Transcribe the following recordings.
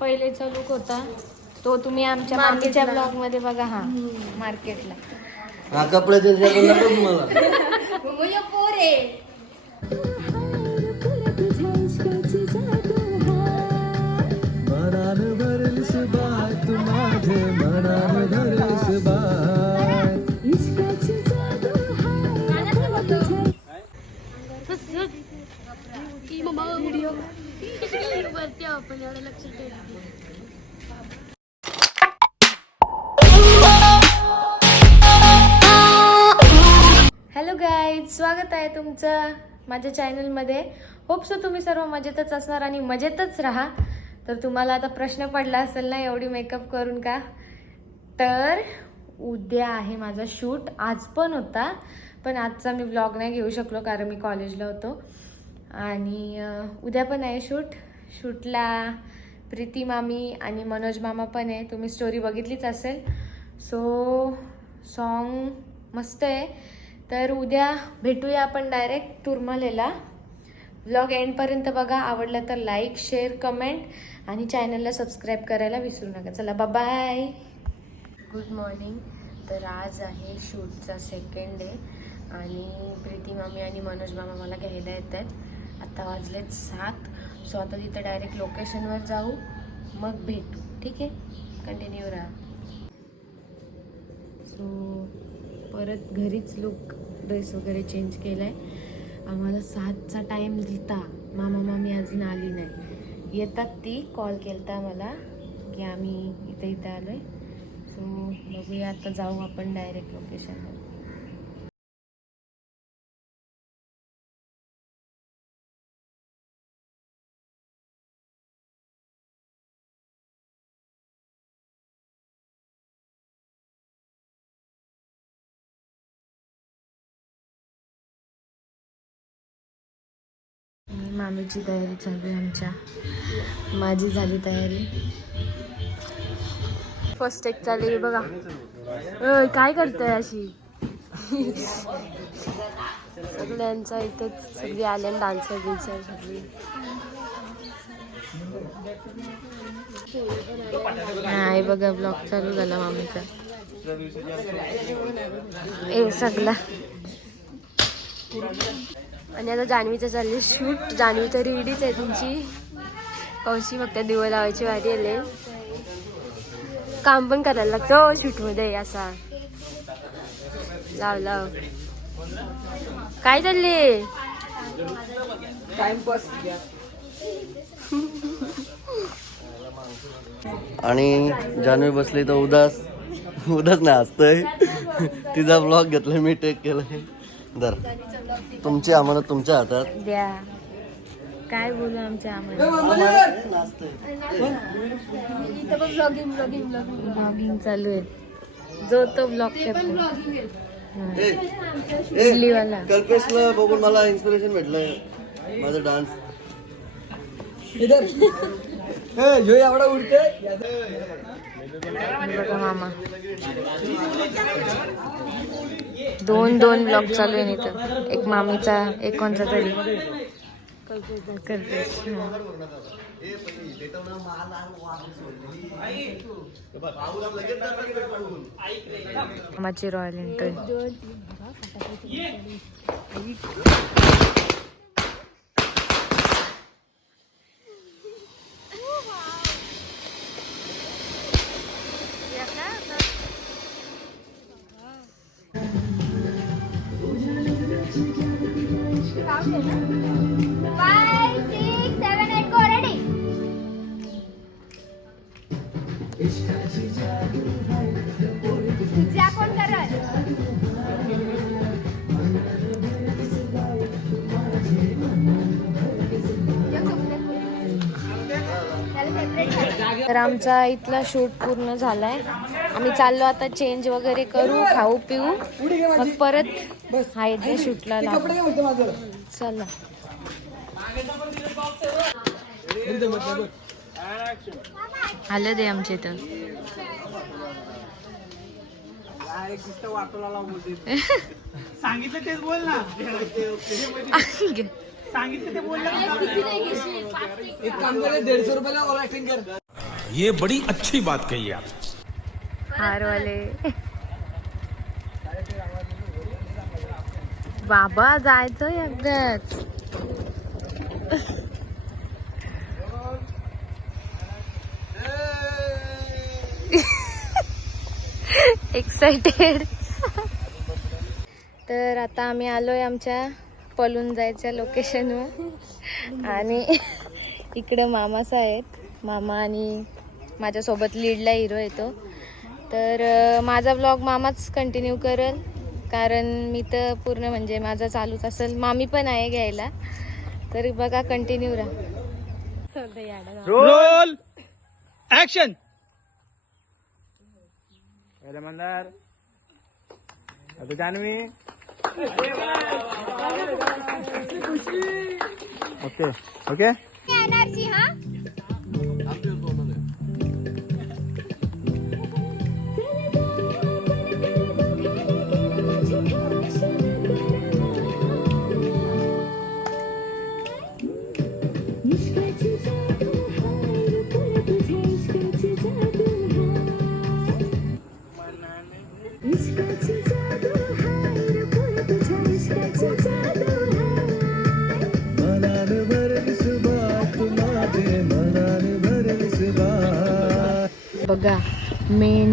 पहिलेचा look होता तो तुम्ही आमच्या मागच्या ब्लॉग मध्ये बघा. हा मार्केटला हा कपडे चेंज करायला नको तुम्हाला. हॅलो गाईज, स्वागत आहे तुमचं माझ्या चॅनलमध्ये. होप सो तुम्ही सर्व मजेतच असणार आणि मजेतच राहा. तर तुम्हाला आता प्रश्न पडला असेल ना एवढी मेकअप करून का. तर उद्या आहे माझा शूट. आज पण होता पण आजचा मी व्लॉग नाही घेऊ शकलो कारण मी कॉलेजला होतो. आणि उद्या पण आहे शूटला प्रीती मामी आणि मनोज मामा पण आहे. तुम्ही स्टोरी बघितलीच असेल. सो सॉन्ग मस्त आहे. तर उद्या भेटूया आपण डायरेक्ट तुरमलेला. व्लॉग एंडपर्यंत बघा. आवडलं तर लाईक शेअर कमेंट आणि चॅनलला सबस्क्राईब करायला विसरू नका. चला बाय. Good morning. तर आज आहे शूटचा सेकंड डे आणि प्रीती मामी आणि मनोज मामा मला घ्यायला येत आहेत. आत्ता वाजलेत 7. सो आता तिथं डायरेक्ट लोकेशनवर जाऊ मग भेटू. ठीक आहे, कंटिन्यू राहा. सो परत घरीच लुक ड्रेस वगैरे चेंज केला आहे. आम्हाला 7चा टाईम दिलता. मामा मामी अजून आली नाही. येतात ती. कॉल केलता मला की आम्ही इथे आलो आहे. सो बघूया आता जाऊ आपण डायरेक्ट लोकेशनवर. मामीची तयारी चालू आहे आमच्या. माझी झाली तयारी. फर्स्ट एक चालू आहे बघा. काय करताय अशी. सगळ्यांचा इथंच सगळी आल्या डान्सर बिन्सर सगळी. नाही बघा ब्लॉग चालू झाला मामीचा. सगळा. आणि आता जान्हवीचं चालले शूट. जान्हवी तर रेडीच आहे तुमची. कौशी फक्त दिवं लावायची वारी आले. काम पण करायला लागतं शूटमध्ये. असा लाव. काय चालले. आणि जान्हवी बसली तर उदास नाही हसतंय. तिचा ब्लॉग घेतलाय मी टेक केलाय. दर तुमची आम्हाला तुमच्या हातात द्या. काय बोलू आमच्या आम्हाला. ब्लॉगिंग चालू आहे. जो तो ब्लॉग करतो. कल्पेशला बघून मला इन्स्पिरेशन भेटलंय माझा डान्स. एवढा उडते मामा. दोन ब्लॉग चालू आहे इथं. एक मामीचा एक कोणता तरी. मामाची रॉयल एंट्री. तर आमचा इथला शूट पूर्ण झालाय. आम्ही चाललो आता चेंज वगैरे करू, खाऊ पिऊ, मग परत आहे ते शूटला लागू. चला. आलं दे आमच्या इथं. सांगितलं तेच बोल ना. एक काम करे 150 रुपयाला ओला ऍक्टिंग कर. ये बड़ी अच्छी बात कही आप. हारवाले बाबा जायचं एकदाच. एक्साइटेड. तर आता आम्ही आलोय आमच्या पळून जायच्या लोकेशनवर आणि इकडं मामाच आहेत. मामा आणि माझ्यासोबत लीडला हिरो येतो. तर माझा ब्लॉग मामाच कंटिन्यू करेल कारण मी तर पूर्ण म्हणजे माझा चालूच असेल. मामी पण आहे घ्यायला. तर बघा कंटिन्यू राहा. Roll action. मंदार आता जान्हवी. Okay okay. एनर्जी हा. बघा मेन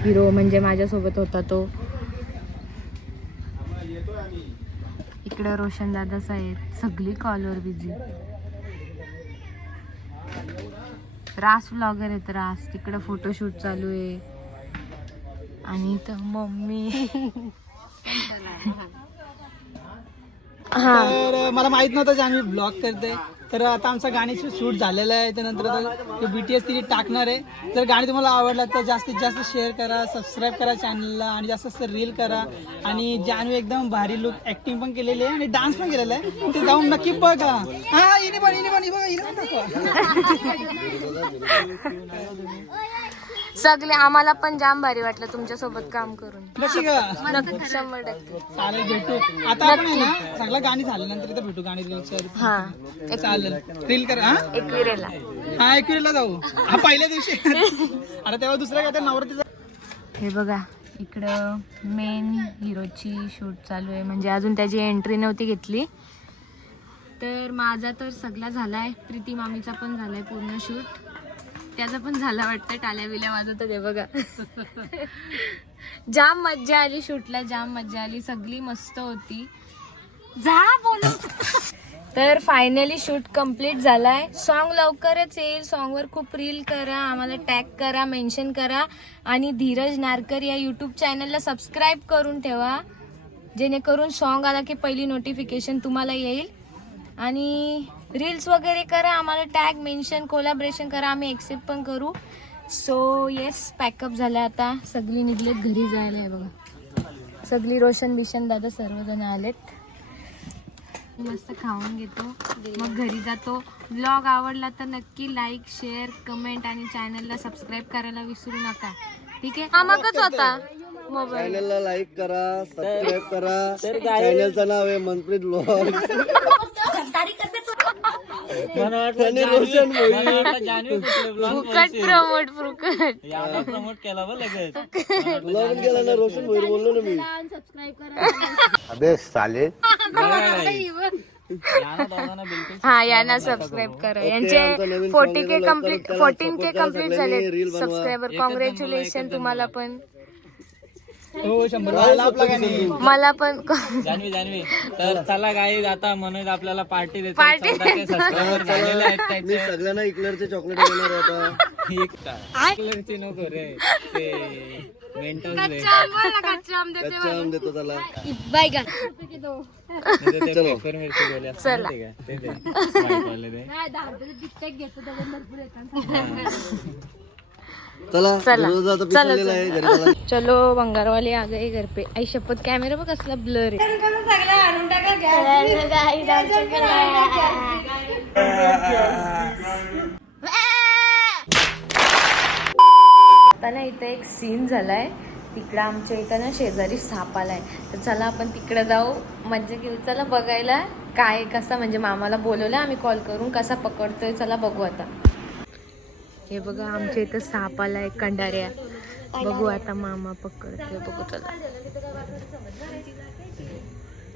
हिरो म्हणजे माझ्यासोबत होता तो. इकडे रोशन दादाच आहेत. सगळी कॉलवर बिझी. रास व्लॉगर आहेत. रास तिकडे फोटोशूट चालू आहे आणि इथं मम्मी. हा तर मला माहित नव्हतं जान्हवी ब्लॉग करते. तर आता आमचं गाण्याचं शूट झालेलं आहे. त्यानंतर BTS तिथे टाकणार आहे. जर गाणी तुम्हाला आवडलं तर जास्तीत जास्त शेअर करा, सबस्क्राईब करा चॅनलला आणि जास्त जास्त रील करा. आणि जान्हवी एकदम भारी लुक ऍक्टिंग पण केलेली आहे आणि डान्स पण केलेला आहे. ते जाऊन नक्की बघा. हा हिने पण बघा हिने पण सगळे आम्हाला पण जाम भारी वाटलं तुमच्या सोबत काम करून. नक्की का? 100%. चालेल भेटू. आता आपण आहे ना सगळं गाणी झाल्यानंतर इथं भेटू. गाणी रील हा चालेल. रील करा. हा एकविरेला. हा एकविरेला जाऊ. हा पहिल्या दिवशी. आता तेव्हा दुसऱ्या काय नवरात्रीचा. हे बघा इकडं मेन हिरोची शूट चालू आहे. म्हणजे अजून त्याची एंट्री नव्हती घेतली. तर माझा तर सगळा झालाय. प्रीती मामीचा पण झालाय पूर्ण शूट. त्याचा पण झाला वाटतं. टाल्या बिल्या वाजवतात हे बघा. जाम मज्जा आली शूटला. जाम मज्जा आली. सगळी मस्त होती. जा बोल. तर फायनली शूट कंप्लीट झालाय. सॉन्ग लवकरच येईल. सॉन्गवर खूप रील करा, आम्हाला टॅग करा, मेन्शन करा आणि धीरज नारकर या यूट्यूब चॅनलला सबस्क्राईब करून ठेवा जेणेकरून सॉन्ग आला की पहिली नोटिफिकेशन तुम्हाला येईल. आणि रील्स वगैरे करा, आम्हाला टॅग मेन्शन कोलॅबरेशन करा, आम्ही एक्सेप्ट पण करू. सो येस पॅकअप झालं. आता सगळी निघलेत घरी जायला. आहे बघा सगळी रोशन बिशन दादा सर्वजण आलेत. मस्त खाऊन घेतो मग घरी जातो. ब्लॉग आवडला तर नक्की लाईक शेअर कमेंट आणि चॅनलला सबस्क्राईब करायला विसरू नका. ठीक आहे. हा मगच होता मोबाईल. चॅनलला लाईक करा, सबस्क्राईब करा. चॅनलचं नाव आहे मनप्रीत ब्लॉग. आणि रोशन फुकट प्रमोट प्रमोट केला बघ लगेच. तुला पण केला ना रोशन भोईर बोललो ना मी. अबे साले. हा यांना सबस्क्राईब करा. यांचे 40K कम्प्लीट 14K कम्प्लीट झाले सबस्क्रायबर. कॉंग्रॅच्युलेशन तुम्हाला पण. हो 100 वाला आपला गाणी. मला पण. जान्हवी तर चला गाईज आता मनोज आपल्याला पार्टी देतो. पार्टी. 14K सबस्क्रायबर झालेले आहेत मी त्याचे. सगळ्यांना इक्लरचे चॉकलेट देणार आहे आता. कलरची नको रे ते मेंटल कच्चा आम देते कच्चा आम देतो त्याला. बाय का. चलो. पेपर मिरची गोळ्या चला. ते दे. white वाले दे. चला चला. रोज आता चला, पिसलेला आहे घरी चला. चलो बंगारवाले आ गए घर पे. आई शपथ कॅमेरा बघ कसला ब्लर आहे. आता ना इथे एक सीन झालाय. तिकडं आमच्या इथं ना शेजारी साप आलाय, तर चला आपण तिकडं जाऊ, मज्जा घेऊ. चला बघायला काय कसा, म्हणजे मामाला बोलवलं आम्ही कॉल करून, कसा पकडतोय चला बघू आता. हे बघा आमच्या इथं साप आलाय कंडाऱ्या, बघू आता मामा पकडतोय, बघू चला.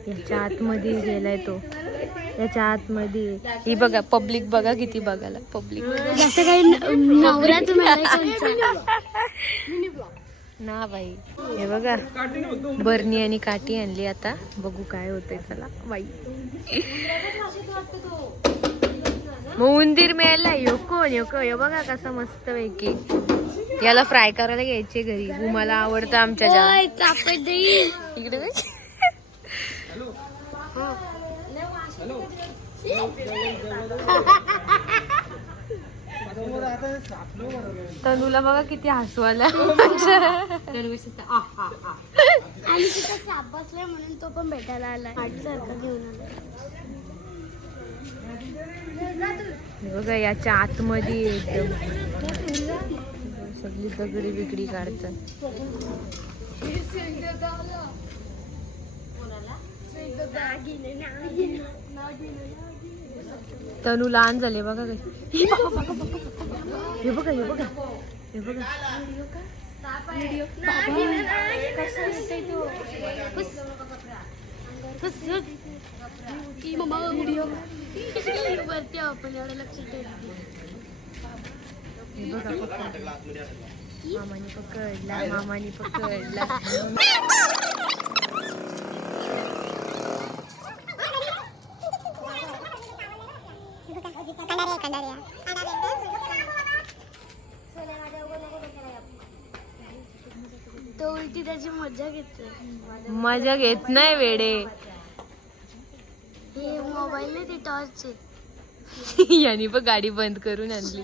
याच्या आतमध्ये गेलाय तो, याच्या आतमध्ये. ही बघा पब्लिक, बघा किती बघायला पब्लिक. जसं काही नवऱ्याचं ना बाई. हे बघा बरणी आणि काठी आणली, आता बघू काय होतंय चला बाई. मग उंदीर मेला, यो कोण यो बघा कसा मस्त पैकी. याला फ्राय करायला घ्यायचे घरी, मला आवडतं आमच्या इकडे. तनुला बघा किती हसू आला. आणि तिथं साप बसलाय म्हणून तो पण भेटायला आलाय, सारखं घेऊन आलाय. बघा याच्या आतमध्ये एकदम सगळी दगडी बिगडी काढतात. तनू लहान झाले बघा कशी. हे बघा हे बघा हे बघा. वरती आपण एवढं लक्ष ठेवलं. हे बघा मामाने पकडला, मामाने पकडला. तो उलटी त्याची मजा घेतोय. मजा घेत नाही वेडे. हे मोबाईल नाही, ती टॉर्च आहे. यांनी पण गाडी बंद करून आणली.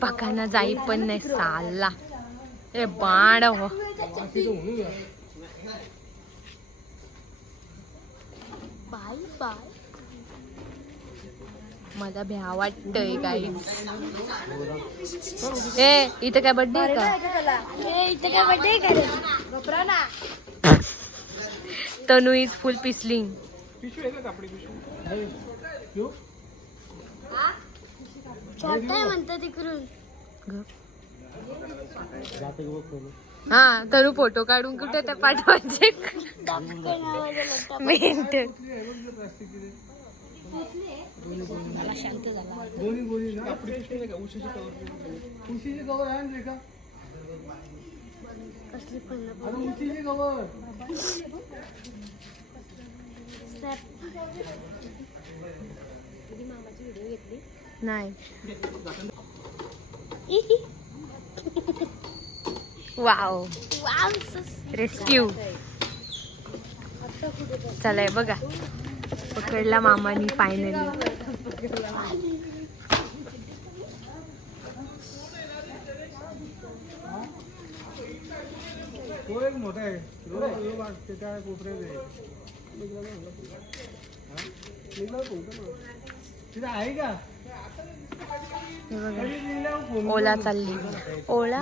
बघाना जाई पण नाही साला. ए बाण हो. Bye bye. मला भ्या वाटतय काही. ए इथं काय बर्थडे आहे का? इथं काय बर्थडे का रे? तनू इज फुल पिसलिंग. छोटा आहे म्हणतात तिकडून. हा तनू फोटो काढून कुठे त्या पाठवायचे. मिनिट. मला शांत झाला. कसली पण नाही. Wow rescue. चलाय बघा पकडला मामानी फायनली. तो एक मोठा आहे, त्या कोपऱ्यात तिथे आहे का? हे बघा ओला चालली. ओला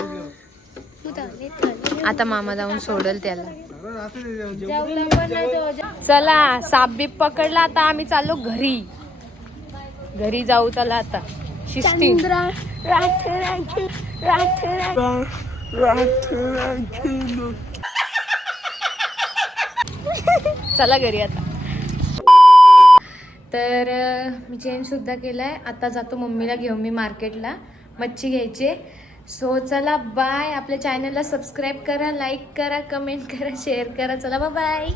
आता मामा जाऊन सोडल त्याला. चला साप बीप पकडला, आता आम्ही चाललो घरी. घरी जाऊ चला आता शिस्तीन. चला घरी आता. तर मी चेंज सुद्धा केलाय, आता जातो मम्मीला घेऊन मी मार्केटला, मच्छी घ्यायची. सो चला बाय. आपल्या चॅनलला सबस्क्राईब करा, लाईक करा, कमेंट करा, शेअर करा. चला बाय.